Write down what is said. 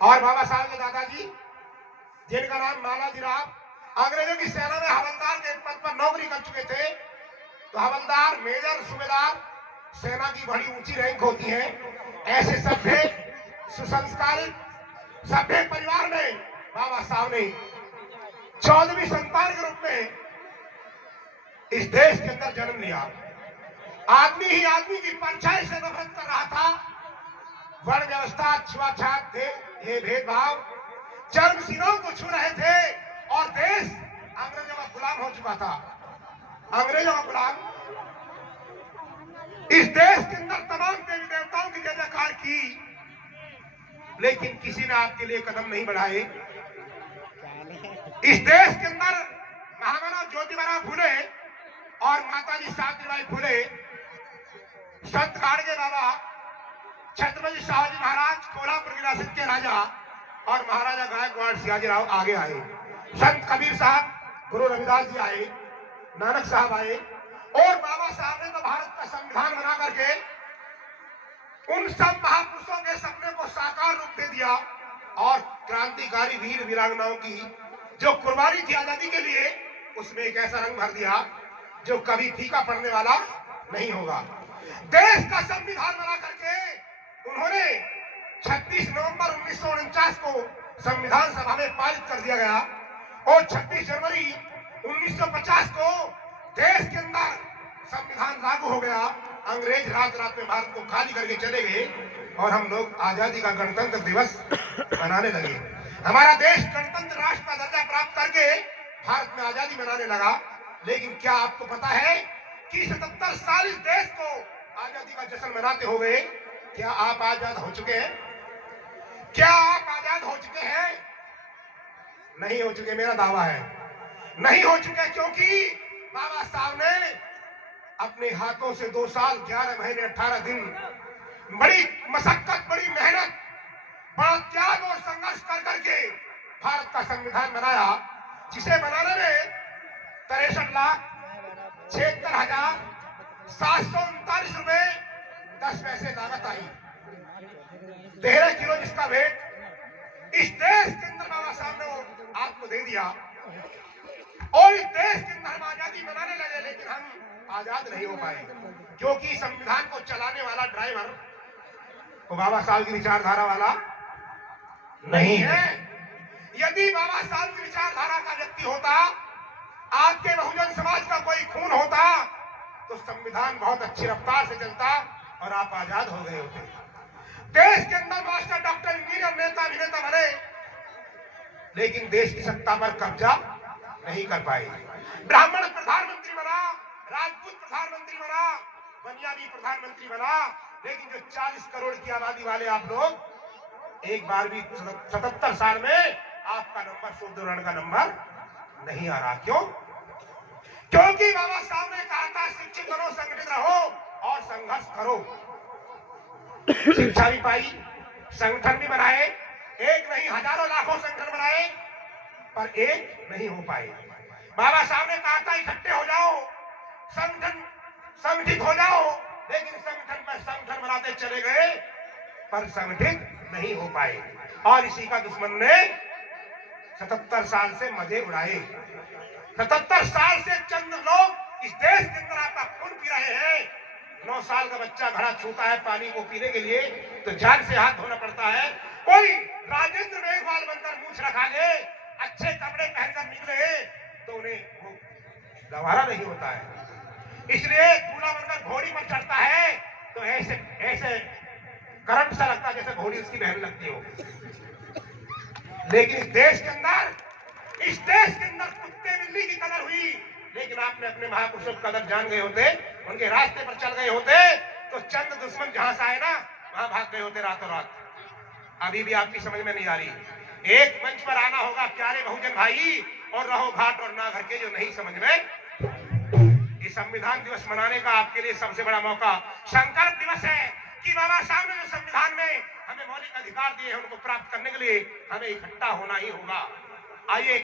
और बाबा साहब के दादाजी जिनका नाम नानाजी राव अंग्रेजों की सेना में हवलदार के पद पर नौकरी कर चुके थे। तो हवलदार, मेजर, सूबेदार सेना की बड़ी ऊंची रैंक होती है। ऐसे सभ्य सुसंस्कारित सभ्य परिवार में बाबा साहब ने 14वीं संतान के रूप में इस देश के अंदर जन्म लिया। आदमी ही आदमी की परछाई से नफरत कर रहा था। वर्ण व्यवस्था, छुआछात, ये भेदभाव चरम सीमाओं को छू रहे थे और देश अंग्रेजों का गुलाम हो चुका था। अंग्रेजों का गुलाम। इस देश के अंदर तमाम देवी देवताओं की जय जयकार की, लेकिन किसी ने आपके लिए कदम नहीं बढ़ाए। इस देश के अंदर महामानव ज्योतिबा फुले और माताजी सावित्रीबाई फुले, संत गाडगे बाबा, छत्रपति शिवाजी महाराज, कोल्हापुर विरासत के राजा और महाराजा गायकवाड़ सियाजीराव आगे आए। संत कबीर साहब, गुरु रविदास जी आए, नानक साहब आए और बाबा साहब ने तो भारत का संविधान बना करके उन सब महापुरुषों के सपने को साकार रूप दे दिया और क्रांतिकारी वीर वीरांगनाओं की जो कुर्बानी थी आजादी के लिए, उसमें एक ऐसा रंग भर दिया जो कभी फीका पड़ने वाला नहीं होगा। देश का संविधान बना करके उन्होंने 36 नवंबर 1949 को संविधान सभा में पारित कर दिया गया और 26 जनवरी 1950 को देश के अंदर संविधान लागू हो गया। अंग्रेज रात रात में भारत को खाली करके चले गए और हम लोग आजादी का गणतंत्र दिवस मनाने लगे। हमारा देश गणतंत्र राष्ट्र का दर्जा प्राप्त करके भारत में आजादी मनाने लगा। लेकिन क्या आपको पता है कि 77 साल इस देश को आजादी का जश्न मनाते हो गए? क्या आप आजाद हो चुके हैं? क्या आप आजाद हो चुके हैं? नहीं हो चुके। मेरा दावा है नहीं हो चुके, क्योंकि बाबा साहब ने अपने हाथों से 2 साल 11 महीने 18 दिन बड़ी मशक्कत, बड़ी मेहनत, बड़ा त्याग और संघर्ष कर करके भारत का संविधान बनाया, जिसे बनाने में 63,76,739 रुपए 10 पैसे लागत आई। 13 किलो जिसका वेट इस देश के अंदर बाबा साहब ने वो आपको दे दिया और इस देश के अंदर हम आजादी बनाने लगे, लेकिन हम आजाद नहीं हो पाए क्योंकि संविधान को चलाने वाला ड्राइवर वो बाबा साहब की विचारधारा वाला नहीं है। यदि बाबा साहब की विचारधारा का व्यक्ति होता, आपके बहुजन समाज का कोई खून होता, तो संविधान बहुत अच्छी रफ्तार से चलता और आप आजाद हो गए होते। देश के अंदर मास्टर, डॉक्टर, इंजीनियर, नेता, अभिनेता बने, लेकिन देश की सत्ता पर कब्जा नहीं कर पाए। ब्राह्मण प्रधानमंत्री बना, राजपूत प्रधानमंत्री बना, पंजाबी प्रधानमंत्री बना, लेकिन जो 40 करोड़ की आबादी वाले आप लोग, एक बार भी 77 साल में आपका नंबर, शूद्रवर्ण का नंबर नहीं आ रहा। क्यों? क्योंकि बाबा साहब ने कहा था शिक्षित बनो, संगठित रहो और संघर्ष करो। शिक्षा भी पाई, संगठन भी बनाए, एक नहीं हजारों लाखों संगठन बनाए, पर एक नहीं हो पाए। बाबा साहब ने कहा था इकट्ठे हो जाओ, संगठन संगठित हो जाओ, लेकिन संगठन पर संगठन बनाते चले गए पर संगठित नहीं हो पाए और इसी का दुश्मन ने 77 साल से मजे उड़ाए। 77 साल से चंद लोग इस देश के अंदर आपका खून पी रहे हैं। 9 साल का बच्चा घड़ा छूता है पानी को पीने के लिए तो जान से हाथ धोना पड़ता है। कोई राजेंद्र मेघवाल बनकर मूछ रखा ले, अच्छे कपड़े पहनकर निकले तो उन्हें वो गवारा नहीं होता है। इसलिए दूल्हा बनकर घोड़ी पर चढ़ता है तो ऐसे ऐसे करंट सा लगता है जैसे घोड़ी उसकी बहन लगती हो। लेकिन इस देश के अंदर कुत्ते बिल्ली की कदर हुई, लेकिन आपने अपने महापुरुषों की कदर जान गए होते, उनके रास्ते पर चल गए होते, तो चंद दुश्मन जहां से आए ना वहां भाग गए होते रातों रात। अभी भी आपकी समझ में नहीं आ रही। एक मंच पर आना होगा प्यारे बहुजन भाई, और रहो घाट और ना घर के जो नहीं समझ में। ये संविधान दिवस मनाने का आपके लिए सबसे बड़ा मौका संकल्प दिवस है कि बाबा साहब ने जो संविधान में हमें मौलिक अधिकार दिए हैं उनको प्राप्त करने के लिए हमें इकट्ठा होना ही होगा। आइए